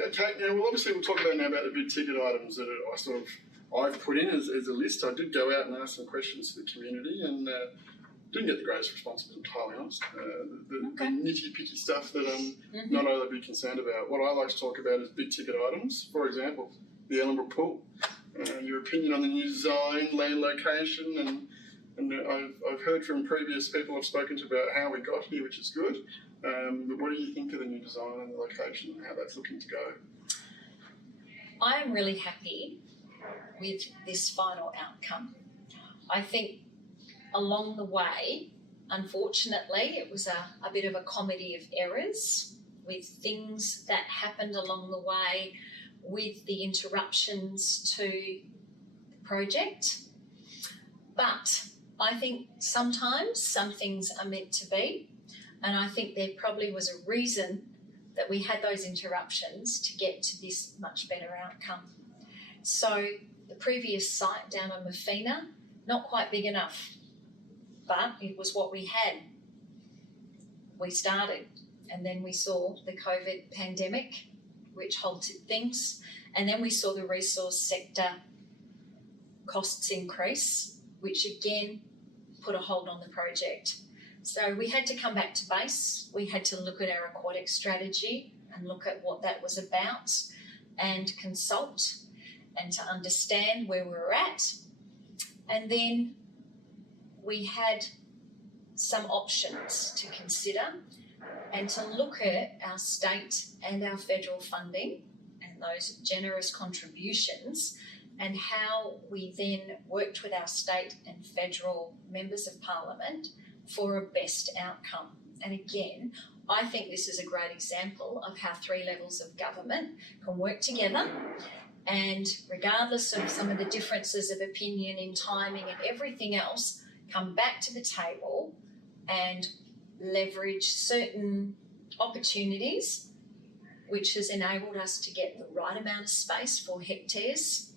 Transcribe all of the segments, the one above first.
Okay, Kate, now we'll talk about the big ticket items that I've put in as a list. I did go out and ask some questions to the community and didn't get the greatest response, to be entirely honest. The nitty-picky stuff that I'm not overly concerned about. What I like to talk about is big ticket items. For example, the Ellenbrook pool. Your opinion on the new design, land location, and I've heard from previous people I've spoken to about how we got here, which is good. But what do you think of the new design and the location and how that's looking to go? I am really happy with this final outcome. I think along the way, unfortunately, it was a bit of a comedy of errors with things that happened along the way with the interruptions to the project. But I think sometimes some things are meant to be, and I think there probably was a reason that we had those interruptions to get to this much better outcome. So the previous site down on Mafina, not quite big enough, but it was what we had. We started, and then we saw the COVID pandemic, which halted things, and then we saw the resource sector costs increase, which again put a hold on the project. So we had to come back to base. We had to look at our aquatic strategy and look at what that was about and consult and to understand where we were at. And then we had some options to consider and to look at our state and our federal funding and those generous contributions and how we then worked with our state and federal members of parliament for a best outcome. And again, I think this is a great example of how three levels of government can work together, and regardless of some of the differences of opinion in timing and everything else, come back to the table and leverage certain opportunities, which has enabled us to get the right amount of space, 4 hectares,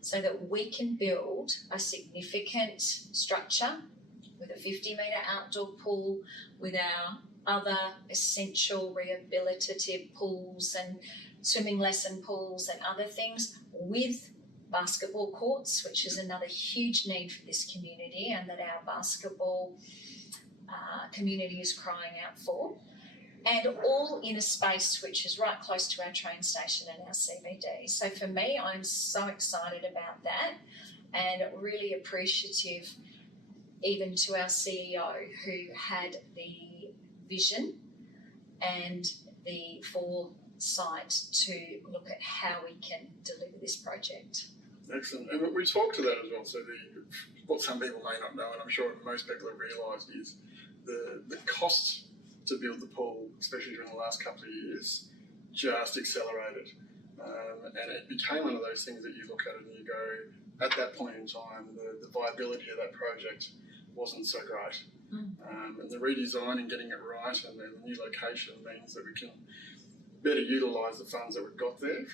so that we can build a significant structure with a 50-metre outdoor pool, with our other essential rehabilitative pools and swimming lesson pools and other things, with basketball courts, which is another huge need for this community and that our basketball community is crying out for, and all in a space which is right close to our train station and our CBD. So for me, I'm so excited about that and really appreciative even to our CEO who had the vision and the foresight to look at how we can deliver this project. Excellent. And we talked to that as well. So what some people may not know, and I'm sure most people have realised, is the cost to build the pool, especially during the last couple of years, just accelerated. And it became one of those things that you look at and you go, at that point in time, the viability of that project wasn't so great. And the redesign and getting it right and then the new location means that we can better utilise the funds that we've got there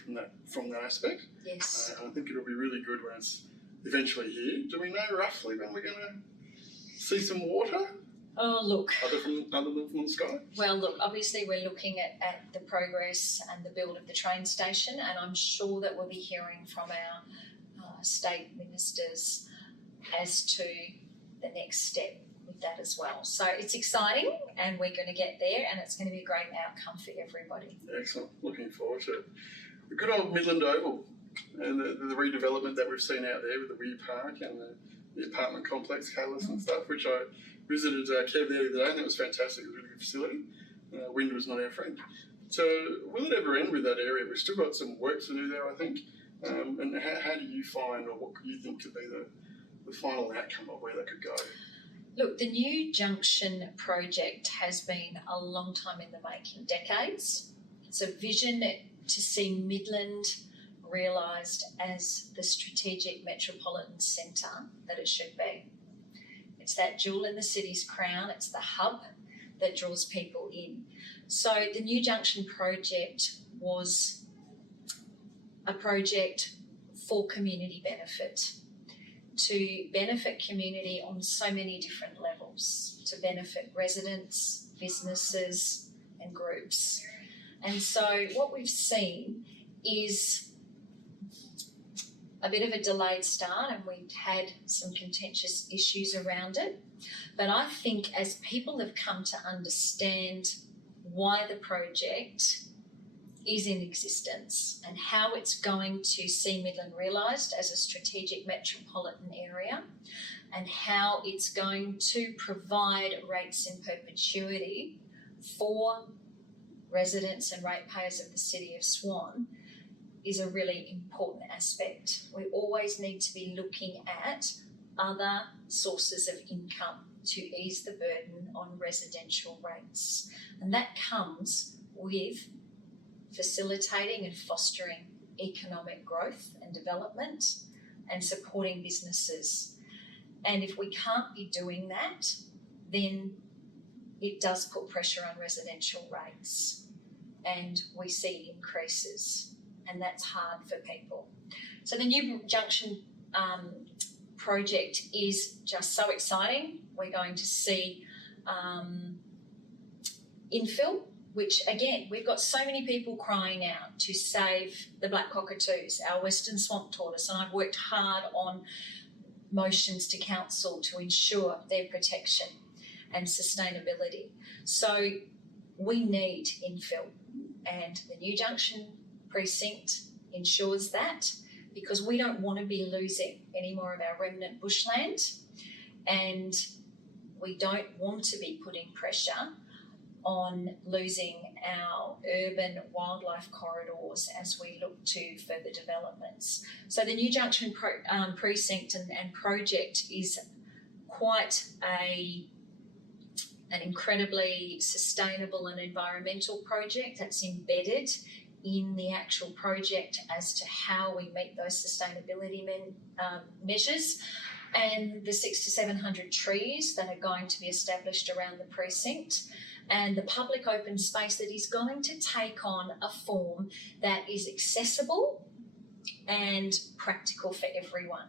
from that aspect. Yes. And I think it'll be really good when it's eventually here. Do we know roughly when we're going to see some water? Oh, look. Other than from the sky? Well, look, obviously we're looking at the progress and the build of the train station, and I'm sure that we'll be hearing from our state ministers as to the next step with that as well. So it's exciting and we're going to get there and it's going to be a great outcome for everybody. Excellent. Looking forward to it. The good old Midland Oval and the redevelopment that we've seen out there with the Weir Park and the apartment complex, Calais and stuff, which I visited Kev the other day and it was fantastic. It was a really good facility. Wind was not our friend. So will it ever end with that area? We've still got some work to do there, I think. And how do you find, or what do you think could be the final outcome of where that could go? Look, the new Junction project has been a long time in the making, decades. It's a vision to see Midland realised as the strategic metropolitan centre that it should be. It's that jewel in the city's crown, it's the hub that draws people in. So the new Junction project was a project for community benefit, to benefit community on so many different levels, to benefit residents, businesses and groups. And so what we've seen is a bit of a delayed start, and we've had some contentious issues around it. But I think as people have come to understand why the project is in existence and how it's going to see Midland realised as a strategic metropolitan area, and how it's going to provide rates in perpetuity for residents and ratepayers of the City of Swan, is a really important aspect. We always need to be looking at other sources of income to ease the burden on residential rates. And that comes with facilitating and fostering economic growth and development and supporting businesses. And if we can't be doing that, then it does put pressure on residential rates and we see increases, and that's hard for people. So the new Junction project is just so exciting. We're going to see infill, which again, we've got so many people crying out to save the black cockatoos, our western swamp tortoise, and I've worked hard on motions to council to ensure their protection and sustainability. So we need infill, and the new Junction precinct ensures that, because we don't want to be losing any more of our remnant bushland, and we don't want to be putting pressure on losing our urban wildlife corridors as we look to further developments. So the new Junction precinct and project is quite an incredibly sustainable and environmental project that's embedded in the actual project as to how we meet those sustainability measures, and the 600 to 700 trees that are going to be established around the precinct, and the public open space that is going to take on a form that is accessible and practical for everyone.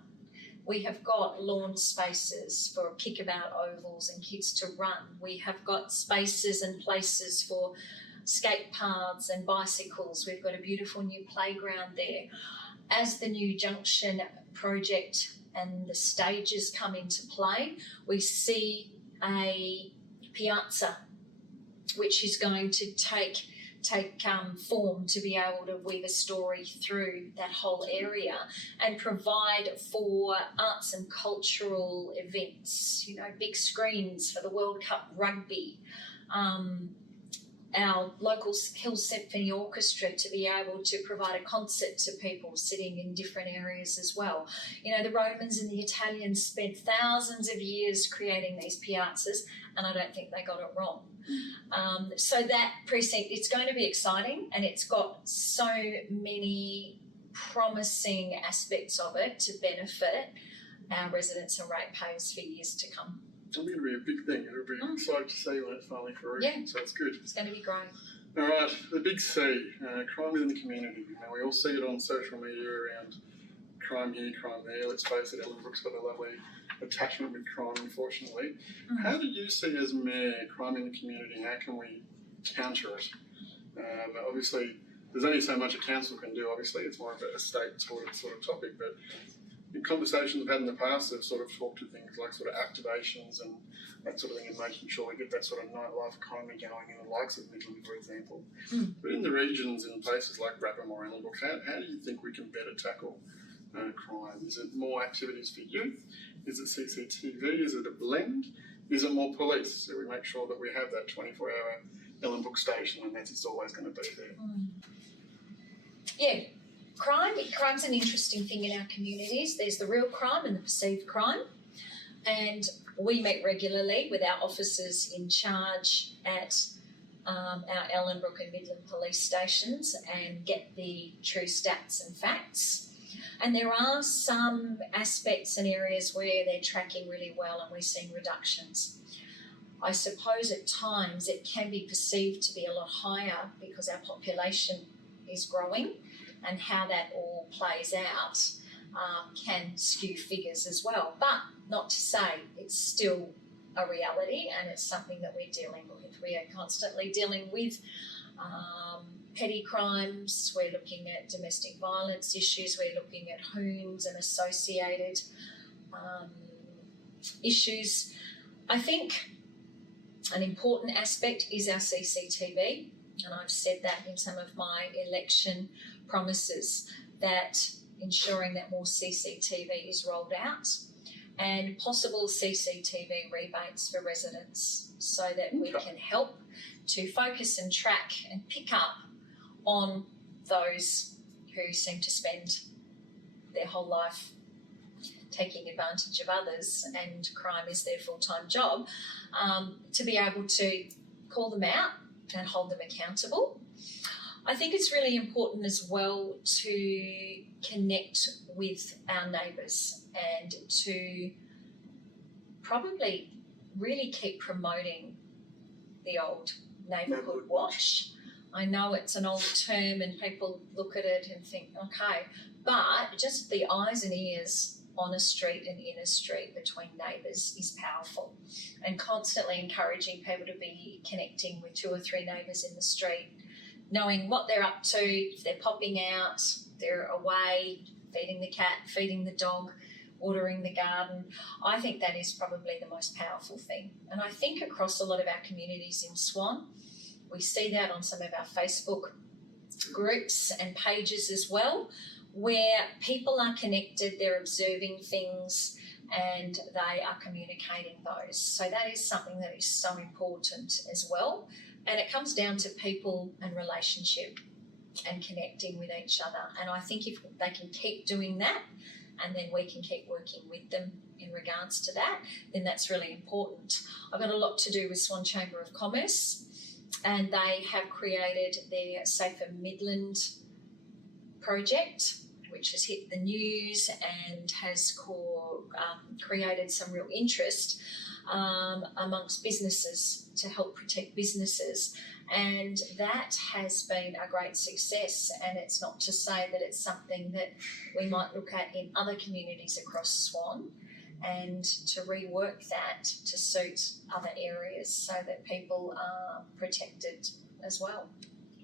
We have got lawn spaces for kickabout ovals and kids to run. We have got spaces and places for skate paths and bicycles. We've got a beautiful new playground there. As the new Junction project and the stages come into play, we see a piazza which is going to take form to be able to weave a story through that whole area and provide for arts and cultural events, you know, big screens for the World Cup rugby, our local Hills Symphony Orchestra to be able to provide a concert to people sitting in different areas as well. You know, the Romans and the Italians spent thousands of years creating these piazzas, and I don't think they got it wrong. So that precinct, it's going to be exciting, and it's got so many promising aspects of it to benefit our residents and ratepayers for years to come. I think it'll be a big thing. It'll be exciting to see when it's finally fruition. Yeah. So it's good. It's going to be great. All right, the big C, crime within the community. Now, we all see it on social media around crime here, crime there. Let's face it, Ellenbrook's got a lovely attachment with crime, unfortunately. Mm-hmm. How do you see as Mayor crime in the community? How can we counter it? Obviously, there's only so much a council can do, obviously. It's more of a state sort of topic, but in conversations we've had in the past, they've sort of talked to things like sort of activations and that sort of thing, and making sure we get that sort of nightlife economy going in the likes of Midland, for example. But in the regions, in places like Brabham or Ellenbrook, how do you think we can better tackle crime? Is it more activities for youth? Is it CCTV? Is it a blend? Is it more police? So we make sure that we have that 24-hour Ellenbrook station, and that's it's always going to be there. Yeah. Crime's an interesting thing in our communities. There's the real crime and the perceived crime. And we meet regularly with our officers in charge at our Ellenbrook and Midland police stations and get the true stats and facts. And there are some aspects and areas where they're tracking really well and we're seeing reductions. I suppose at times it can be perceived to be a lot higher because our population is growing, and how that all plays out can skew figures as well. But not to say it's still a reality, and it's something that we're dealing with. We are constantly dealing with petty crimes, we're looking at domestic violence issues, we're looking at hoons and associated issues. I think an important aspect is our CCTV, and I've said that in some of my election promises, that ensuring that more CCTV is rolled out, and possible CCTV rebates for residents so that we can help to focus and track and pick up on those who seem to spend their whole life taking advantage of others and crime is their full-time job, to be able to call them out and hold them accountable. I think it's really important as well to connect with our neighbours and to probably really keep promoting the old neighbourhood watch. I know it's an old term and people look at it and think, okay, but just the eyes and ears on a street and in a street between neighbours is powerful, and constantly encouraging people to be connecting with 2 or 3 neighbours in the street, knowing what they're up to, if they're popping out, they're away, feeding the cat, feeding the dog, watering the garden. I think that is probably the most powerful thing. And I think across a lot of our communities in Swan, we see that on some of our Facebook groups and pages as well, where people are connected, they're observing things and they are communicating those. So that is something that is so important as well. And it comes down to people and relationship and connecting with each other. And I think if they can keep doing that, and then we can keep working with them in regards to that, then that's really important. I've got a lot to do with Swan Chamber of Commerce, and they have created their Safer Midland project, which has hit the news and has created some real interest amongst businesses to help protect businesses. And that has been a great success, and it's not to say that it's something that we might look at in other communities across Swan, and to rework that to suit other areas so that people are protected as well.